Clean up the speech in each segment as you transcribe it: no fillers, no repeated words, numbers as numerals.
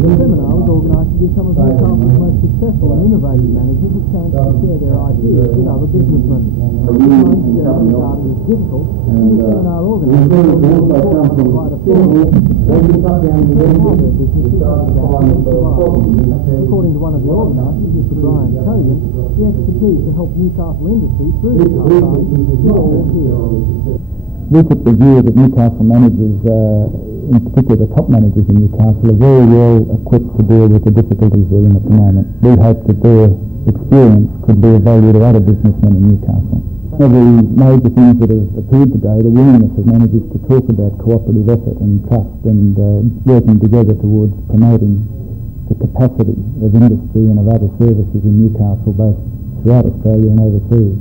The seminar was organised to give some of Newcastle's most successful and innovative managers a chance to share their ideas with other businessmen. This month, sharing regarded as difficult, and the seminar organisers will provide a forum to how their businesses have adapted and survived. According to one of the organisers, Mr. Brian Cogan, the expertise to help Newcastle industry through the tough times is all here. We took the view that Newcastle managers, in particular the top managers in Newcastle, are very well equipped to deal with the difficulties they're in at the moment. We hope that their experience could be of value to other businessmen in Newcastle. One of the major things that have appeared today, the willingness of managers to talk about cooperative effort and trust and working together towards promoting the capacity of industry and of other services in Newcastle, both throughout Australia and overseas.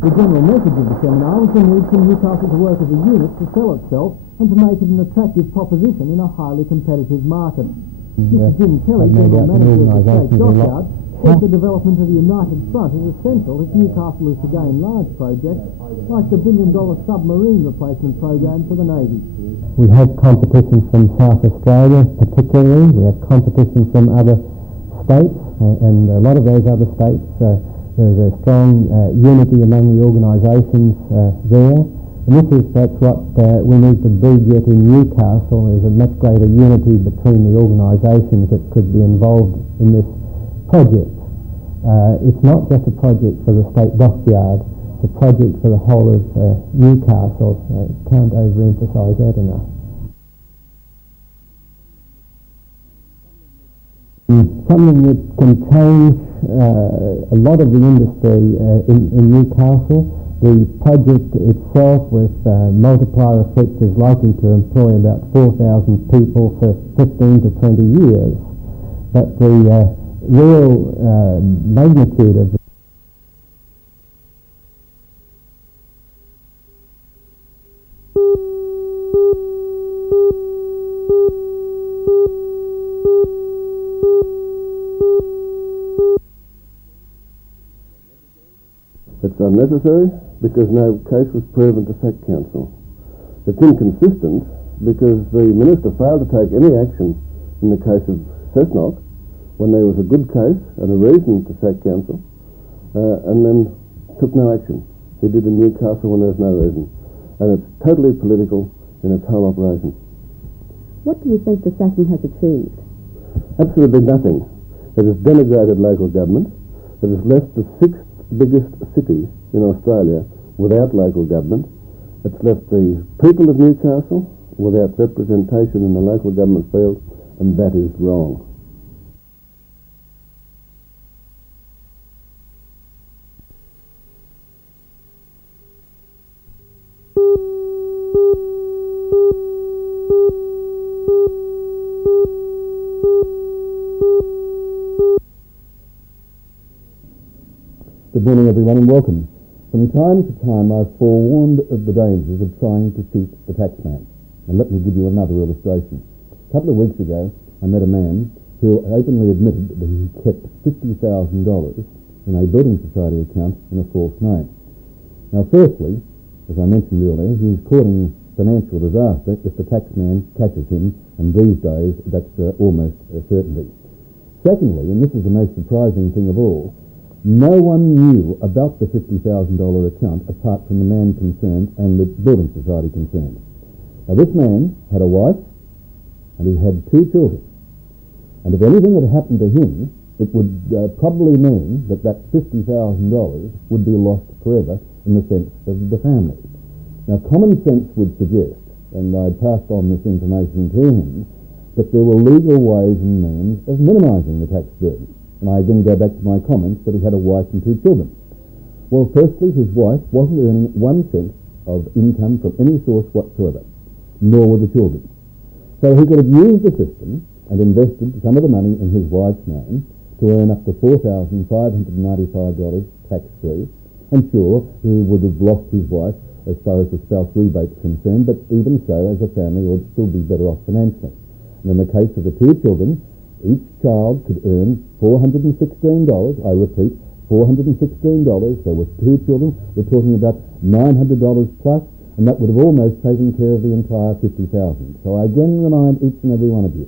The general message of the seminar was the need for Newcastle to work as a unit to sell itself and to make it an attractive proposition in a highly competitive market. Mr. Jim Kelly, General Manager of the Strait Dockyard, said the development of the United Front is essential if Newcastle is to gain large projects like the $1 billion submarine replacement program for the Navy. We have competition from South Australia particularly. We have competition from other states, and a lot of those other states there's a strong unity among the organisations there, and that's what we need to build yet in Newcastle, is a much greater unity between the organisations that could be involved in this project. It's not just a project for the Strait Dockyard, it's a project for the whole of Newcastle. Can't overemphasise that enough. Something that can change a lot of the industry in Newcastle. The project itself with multiplier effect is likely to employ about 4,000 people for 15 to 20 years. But the real magnitude of It's unnecessary because no case was proven to Fact Council. It's inconsistent because the Minister failed to take any action in the case of Cessnock when there was a good case and a reason to Fact Council, and then took no action. He did in Newcastle when there was no reason. And it's totally political in its whole operation. What do you think the sacking has achieved? Absolutely nothing. It has denigrated local government. It has left the sixth biggest city in Australia without local government. It's left the people of Newcastle without representation in the local government field, and that is wrong. Good morning, everyone, and welcome. From time to time, I've forewarned of the dangers of trying to cheat the taxman. And let me give you another illustration. A couple of weeks ago, I met a man who openly admitted that he kept $50,000 in a building society account in a false name. Now, firstly, as I mentioned earlier, he's courting financial disaster if the taxman catches him, and these days that's almost a certainty. Secondly, and this is the most surprising thing of all, no one knew about the $50,000 account apart from the man concerned and the building society concerned. Now, this man had a wife and he had 2 children. And if anything had happened to him, it would probably mean that that $50,000 would be lost forever in the sense of the family. Now, common sense would suggest, and I passed on this information to him, that there were legal ways and means of minimising the tax burden. And I again go back to my comments that he had a wife and 2 children. Well, firstly, his wife wasn't earning 1 cent of income from any source whatsoever, nor were the children. So he could have used the system and invested some of the money in his wife's name to earn up to $4,595 tax-free. And sure, he would have lost his wife as far as the spouse rebate is concerned, but even so, as a family, he would still be better off financially. And in the case of the 2 children, each child could earn $416, I repeat, $416. So with 2 children, we're talking about $900 plus, and that would have almost taken care of the entire 50,000. So I again remind each and every one of you,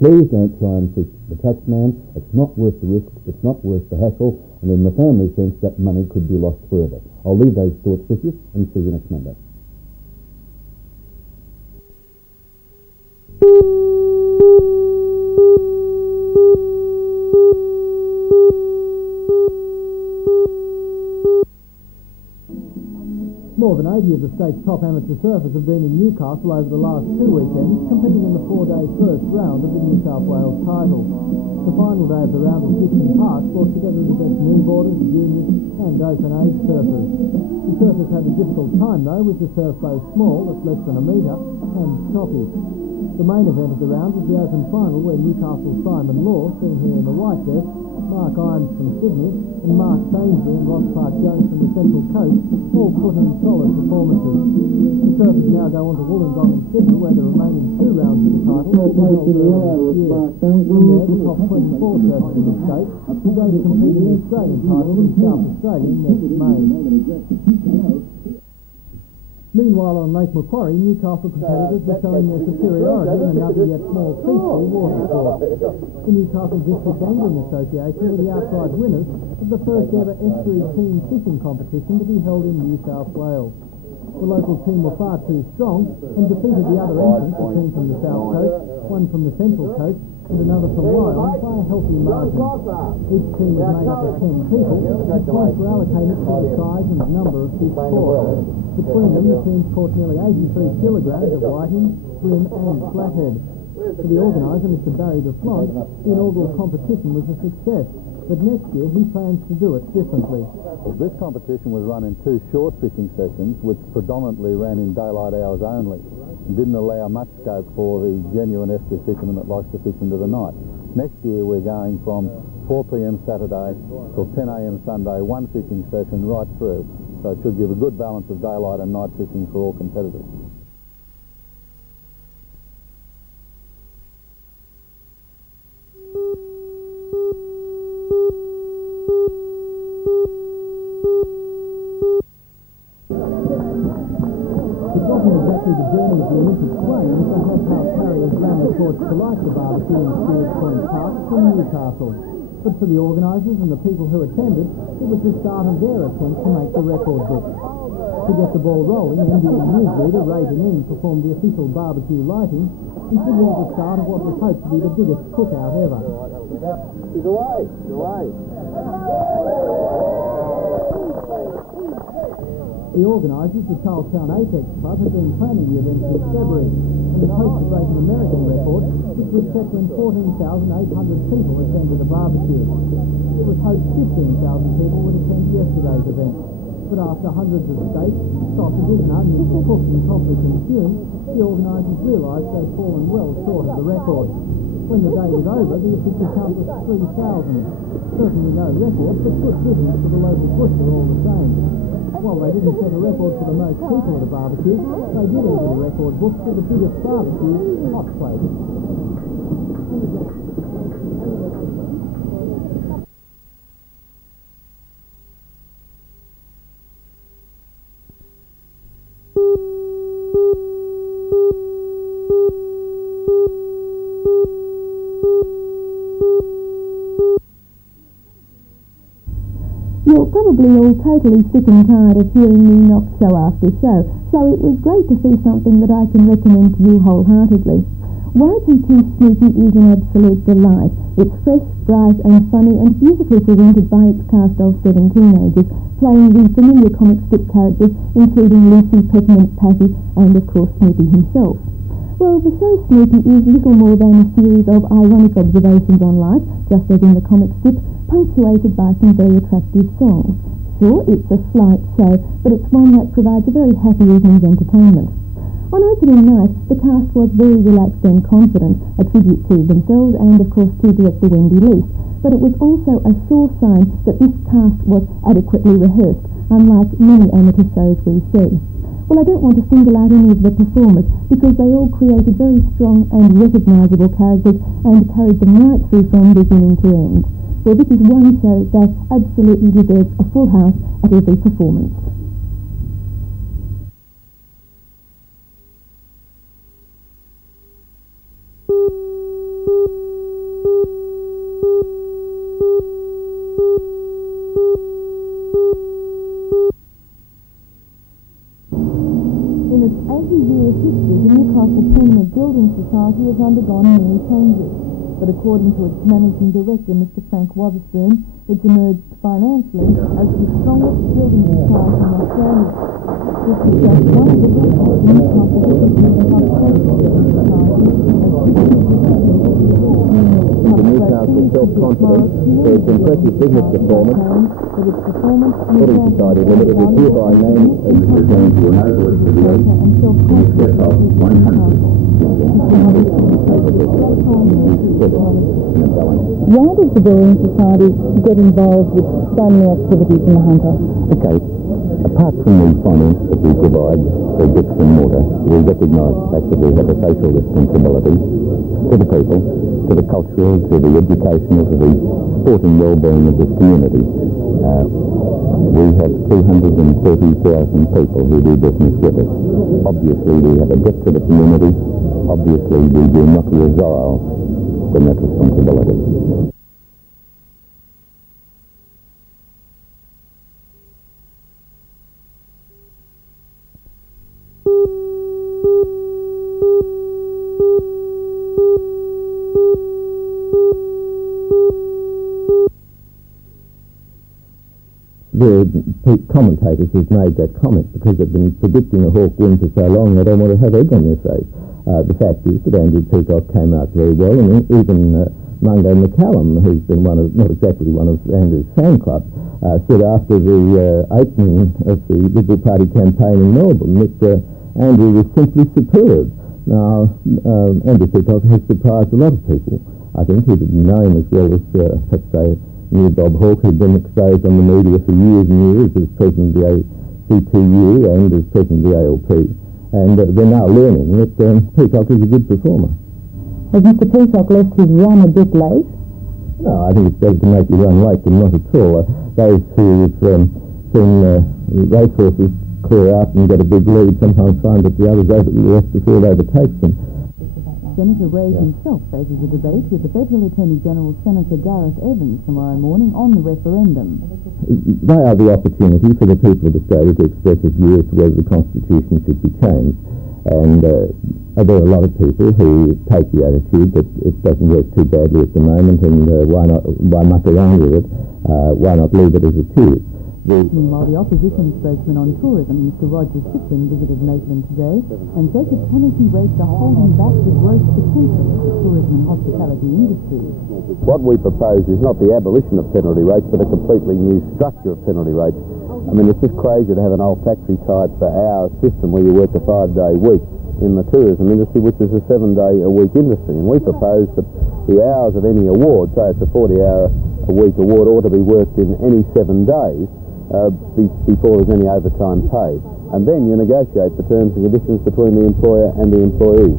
please don't try and cheat the taxman. It's not worth the risk, it's not worth the hassle, and in the family sense, that money could be lost forever. I'll leave those thoughts with you and see you next Monday. More than 80 of the state's top amateur surfers have been in Newcastle over the last 2 weekends, competing in the 4-day first round of the New South Wales title. The final day of the round at Dixon Park brought together the best kneeboarders, juniors and open age surfers. The surfers had a difficult time though, with the surf both small, at less than a metre, and choppy. The main event of the round was the open final, where Newcastle's Simon Law, seen here in the white vest, Mark Irons from Sydney and Mark Sainsbury and Ross Park-Jones from the Central Coast all put in solid performances. The surfers now go on to Wollongong in Sydney, where the remaining 2 rounds of the title will be held early this year. From there, the top 24 surfers in the state will go to compete in the Australian title in South Australia next May. Meanwhile, on Lake Macquarie, Newcastle competitors were showing their superiority in another yet more peaceful water sport. The Newcastle District Angling Association were the outright winners of the first ever estuary team fishing competition to be held in New South Wales. The local team were far too strong and defeated the other entrants, a team from the South Coast, one from the Central Coast and another from Wyong, by a healthy margin. Each team was made up of 10 people, and points were allocated to the size and number of fish caught. Between them, the teams caught nearly 83 kilograms of whiting, bream and flathead. For the organiser, Mr Barry DeFlont, the inaugural competition was a success, but next year he plans to do it differently. This competition was run in 2 short fishing sessions, which predominantly ran in daylight hours only, and didn't allow much scope for the genuine estuary fishermen that likes to fish into the night. Next year we're going from 4 p.m. Saturday till 10 a.m. Sunday, 1 fishing session right through, so it should give a good balance of daylight and night fishing for all competitors. Exactly the journey of the Olympic Flames that had how carriers ran the torch to light the barbecue in Strait Park from Newcastle. But for the organisers and the people who attended, it was the start of their attempt to make the record book. To get the ball rolling, NBN newsreader Ray Deneen performed the official barbecue lighting and signalled the start of what was hoped to be the biggest cookout ever. He's away! He's away! The organisers, the Charlestown Apex Club, had been planning the event since February and had hoped to break an American record, which was set when 14,800 people attended the barbecue. It was hoped 15,000 people would attend yesterday's event, but after hundreds of steaks, sausages and onions were cooked and promptly consumed, the organisers realised they'd fallen well short of the record. When the day was over, the official count was 3,000. Certainly no record, but good business for the local butcher all the same. While they didn't set a record for the most people at a barbecue, they did enter the record book for the biggest barbecue hot plate. You're probably all totally sick and tired of hearing me knock show after show, so it was great to see something that I can recommend to you wholeheartedly. YTT Snoopy is an absolute delight. It's fresh, bright and funny and beautifully presented by its cast of 7 teenagers, playing the familiar comic strip characters, including Lucy, Peppermint Patty and, of course, Snoopy himself. Well, the show Snoopy is little more than a series of ironic observations on life, just as in the comic strip, punctuated by some very attractive songs. Sure, it's a slight show, but it's one that provides a very happy evening's entertainment. On opening night, the cast was very relaxed and confident, a tribute to themselves and, of course, to director Wendy Lease, but it was also a sure sign that this cast was adequately rehearsed, unlike many amateur shows we see. Well, I don't want to single out any of the performers because they all created very strong and recognisable characters and carried them right through from beginning to end. Well, this is one show that absolutely deserves a full house at every performance. its 80-year history, the Newcastle Permanent Building Society has undergone many changes. But according to its managing director, Mr. Frank Wotherspoon, it's emerged financially as the strongest building society in Australia. This is just one of the records the Newcastle Building Society The Newcastle self-confidence for its impressive business performance. Building Society Limited is hereby named as the Why does the Building Society get involved with so many activities in the Hunter? Okay, apart from the finance that we provide for bricks and mortar, we recognise the fact that we have a social responsibility to the people, to the cultural, to the educational, to the sporting well-being of this community. We have 230,000 people who do business with us. Obviously, we have a debt to the community. Obviously, we do not resile from that responsibility. The commentators who've made that comment, because they've been predicting a hawk wind for so long, they don't want to have egg on their face. The fact is that Andrew Peacock came out very well, and even Mungo McCallum, who's been not exactly one of Andrew's fan club, said after the opening of the Liberal Party campaign in Melbourne that Andrew was simply superb. Now, Andrew Peacock has surprised a lot of people. I think he didn't know him as well as, perhaps say, knew Bob Hawke, who'd been exposed on the media for years and years as president of the ACTU and as president of the ALP. And they're now learning that Peacock is a good performer. Has Mr. Peacock left his run a bit late? No, I think it's better to make you run late than not at all. Those who've seen racehorses clear out and get a big lead sometimes find that the others left before it overtakes them. Senator Ray himself faces a debate with the Federal Attorney General Senator Gareth Evans tomorrow morning on the referendum. They are the opportunity for the people of Australia to express a view as to whether the Constitution should be changed. And there are a lot of people who take the attitude that it doesn't work too badly at the moment, and why muck around with it? Why not leave it as it is? Meanwhile, the opposition spokesman on tourism, Mr. Roger Shipton, visited Maitland today and says that penalty rates are holding back the growth potential of the tourism and hospitality industry. What we propose is not the abolition of penalty rates, but a completely new structure of penalty rates. I mean, it's just crazy to have an old factory type hour system where you work a 5-day week in the tourism industry, which is a 7-day-a-week industry. And we propose that the hours of any award, say it's a 40-hour-a-week award, ought to be worked in any 7 days before there's any overtime paid. And then you negotiate the terms and conditions between the employer and the employee.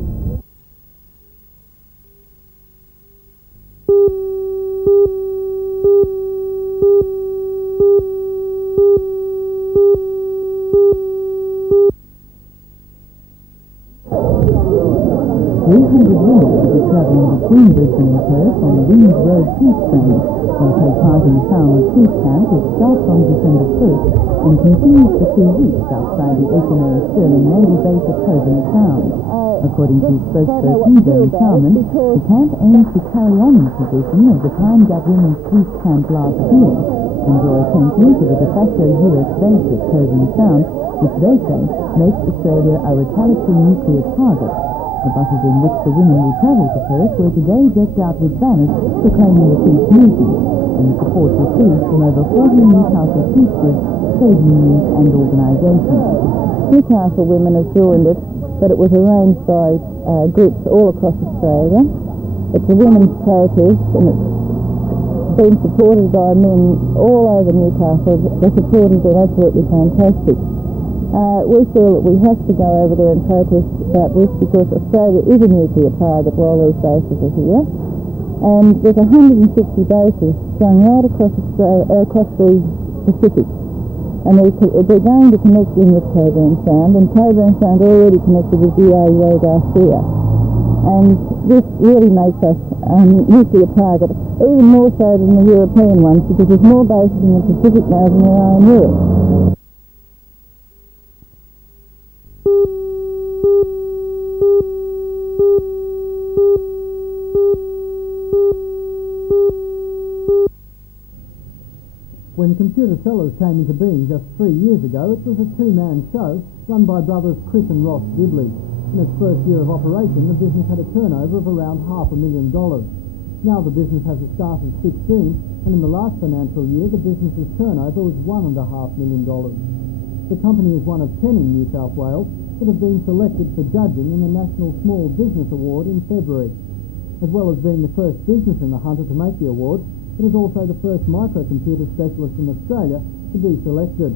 300 women will be travelling between Brisbane and Perth on the Wings Road Peace Train. They'll take part in the Falmouth Peace Camp, which starts on December 1st and continues for 2 weeks outside the HMAS Stirling Naval Base at Coburn Sound. According to spokesperson Joan Salmon, the camp aims to carry on the tradition of the Pine Gap Women's Peace Camp last year and draw attention to the de facto US base at Coburn Sound, which they say makes Australia a retaliatory nuclear target. The buses in which the women will travel to Perth were today decked out with banners proclaiming the peace movement and the support received from over 40 Newcastle peace groups, trade unions and organisations. Newcastle women have joined it, but it was arranged by groups all across Australia. It's a women's protest and it's been supported by men all over Newcastle. The support has been absolutely fantastic. We feel that we have to go over there and protest about this because Australia is a nuclear target while these bases are here. And there's 160 bases going right across Australia, across the Pacific. And they're going to connect in with Coburn Sound, and Coburn Sound already connected with Rio Garcia. And this really makes us a nuclear target, even more so than the European ones, because there's more bases in the Pacific now than there are in Europe. When Computer Sellers came into being just 3 years ago, it was a two-man show run by brothers Chris and Ross Dibley. In its first year of operation, the business had a turnover of around $500,000. Now the business has a staff of 16, and in the last financial year, the business's turnover was $1.5 million. The company is one of 10 in New South Wales that have been selected for judging in the National Small Business Award in February. As well as being the first business in the Hunter to make the award, it is also the first microcomputer specialist in Australia to be selected.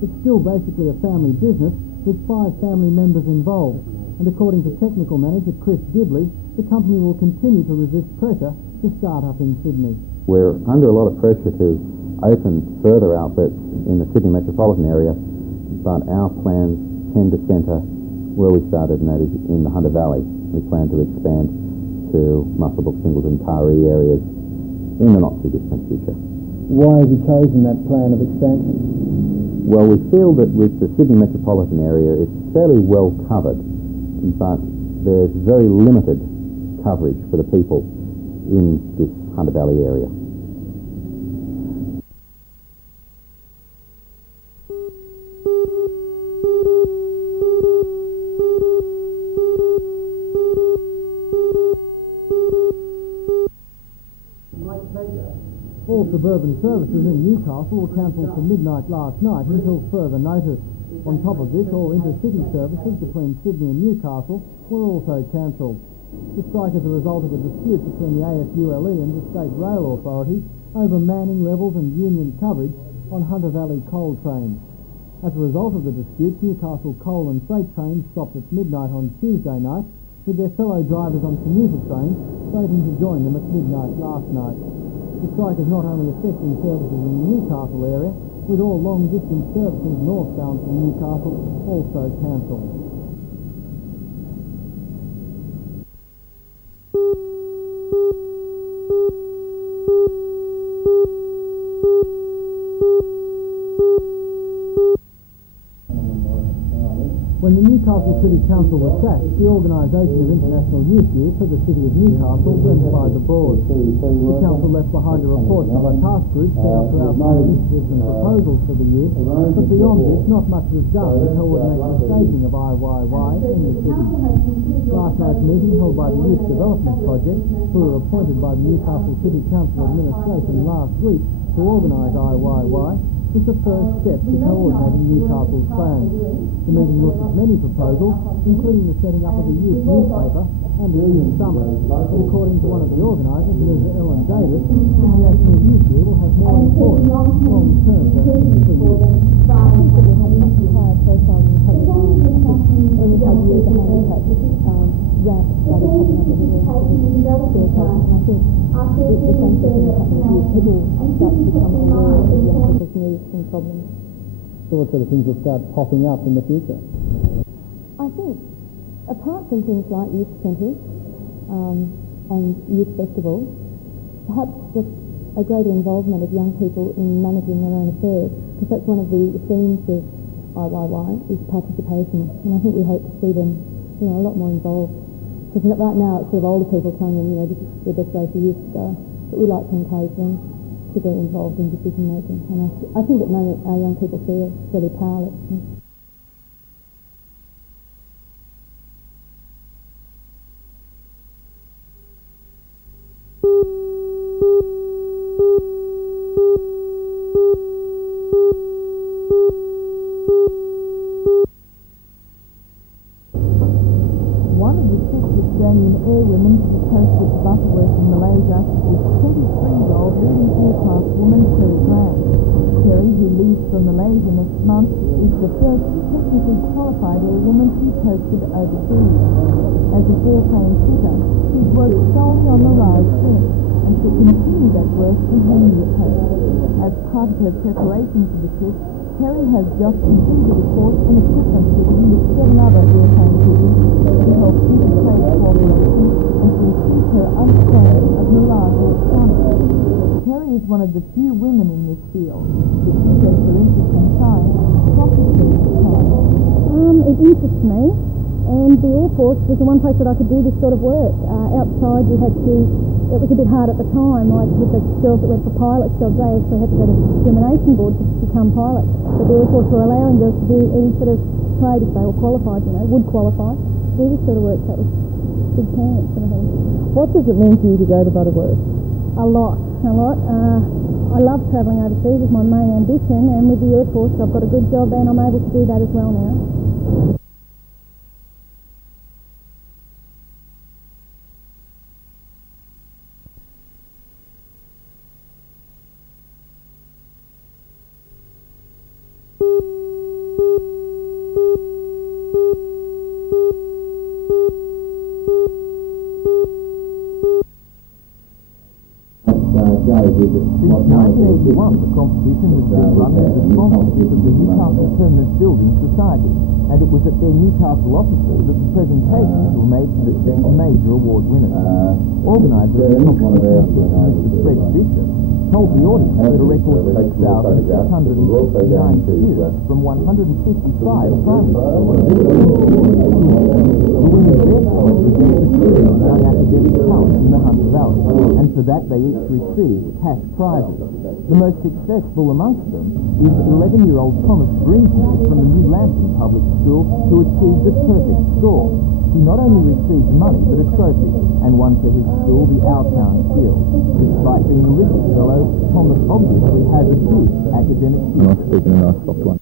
It's still basically a family business with 5 family members involved, and according to technical manager Chris Dibley, the company will continue to resist pressure to start up in Sydney. We're under a lot of pressure to open further outlets in the Sydney metropolitan area, but our plans tend to centre where we started, and that is in the Hunter Valley. We plan to expand to Muswellbrook, Singleton, Taree areas in the not-too-distant future. Why have you chosen that plan of expansion? Well, we feel that with the Sydney metropolitan area, it's fairly well covered, but there's very limited coverage for the people in this Hunter Valley area. All suburban services in Newcastle were cancelled from midnight last night until further notice. On top of this, all intercity services between Sydney and Newcastle were also cancelled. The strike is a result of a dispute between the AFULE and the State Rail Authority over manning levels and union coverage on Hunter Valley coal trains. As a result of the dispute, Newcastle coal and freight trains stopped at midnight on Tuesday night, with their fellow drivers on commuter trains waiting to join them at midnight last night. The strike is not only affecting services in the Newcastle area, with all long-distance services northbound from Newcastle also cancelled. When the Newcastle City Council was sacked, the organisation of International Youth Year for the City of Newcastle went by the board. The council left behind a report from a task group set up to outline initiatives and proposals for the year, but beyond this, not much was done to coordinate the staging of IYY in the city. Last night's meeting, held by the Youth Development Project, who were appointed by the Newcastle City Council administration last week to organise IYY, was the first step to coordinating Newcastle's plans. The meeting looked at many proposals, including the setting up of a youth newspaper and a youth summit. But according to one of the organisers, Ms. Ellen Davis, International Youth Year will have more important long-term benefits for youth. I think that we'll have a much higher profile in public mind. When we've had years of handicap ramp started popping up everywhere, and I think the same thing is happening with people start to become aware of young people's needs and problems. So what sort of things will start popping up in the future? I think, apart from things like youth centres and youth festivals, perhaps just a greater involvement of young people in managing their own affairs, because that's one of the themes of IYY, is participation, and I think we hope to see them, a lot more involved. Because right now it's sort of older people telling them, this is the best way for youth to go, but we like to encourage them to get involved in decision making, and I think at the moment our young people feel really powerless. One of the 6 Australian air women to be posted to Butterworth in Malaysia is 23-year-old leading aircraft woman Terry Grant. Terry, who leaves for Malaysia next month, is the first technically qualified air woman to be posted overseas. As an airplane fitter, she's worked solely on Mirage jets and she'll continue that work in her new post. As part of her preparation for the trip, Terry has just completed a course in equipment fitting with 7 other airplane fitters to help integrate cooperation and to increase her understanding of Mirage electronics. Terry is one of the few women in this field, but she says her interest in science prompted her to try. It interests me. And the Air Force was the one place that I could do this sort of work. Outside you had to, it was a bit hard at the time, like with the girls that went for pilots jobs, they actually had to go to the discrimination board to become pilots. But the Air Force were allowing girls to do any sort of trade if they were qualified, would qualify, to do this sort of work. So it was big pants sort of thing. What does it mean to you to go to Butterworth? A lot. I love travelling overseas, it's my main ambition, and with the Air Force I've got a good job and I'm able to do that as well now. Since 1981, the competition has been run with the sponsorship of the Newcastle Permanent Building Society, and it was at their Newcastle offices that the presentations were made to the 6 major award winners. Organiser of the competition, Mr. Fred Bishop, told the audience that a record 6,669 students from 155 primary schools. The winners therefore represent the true young academic talent in the Hunter Valley, and for that they each received cash prizes. The most successful amongst them is 11-year-old Thomas Grimsby from the New Lambton Public School, who achieved the perfect score. He not only received money but a trophy, and won for his school the Altown Shield. Despite being a little fellow, Thomas obviously has a big academic future. Speaking a nice soft one.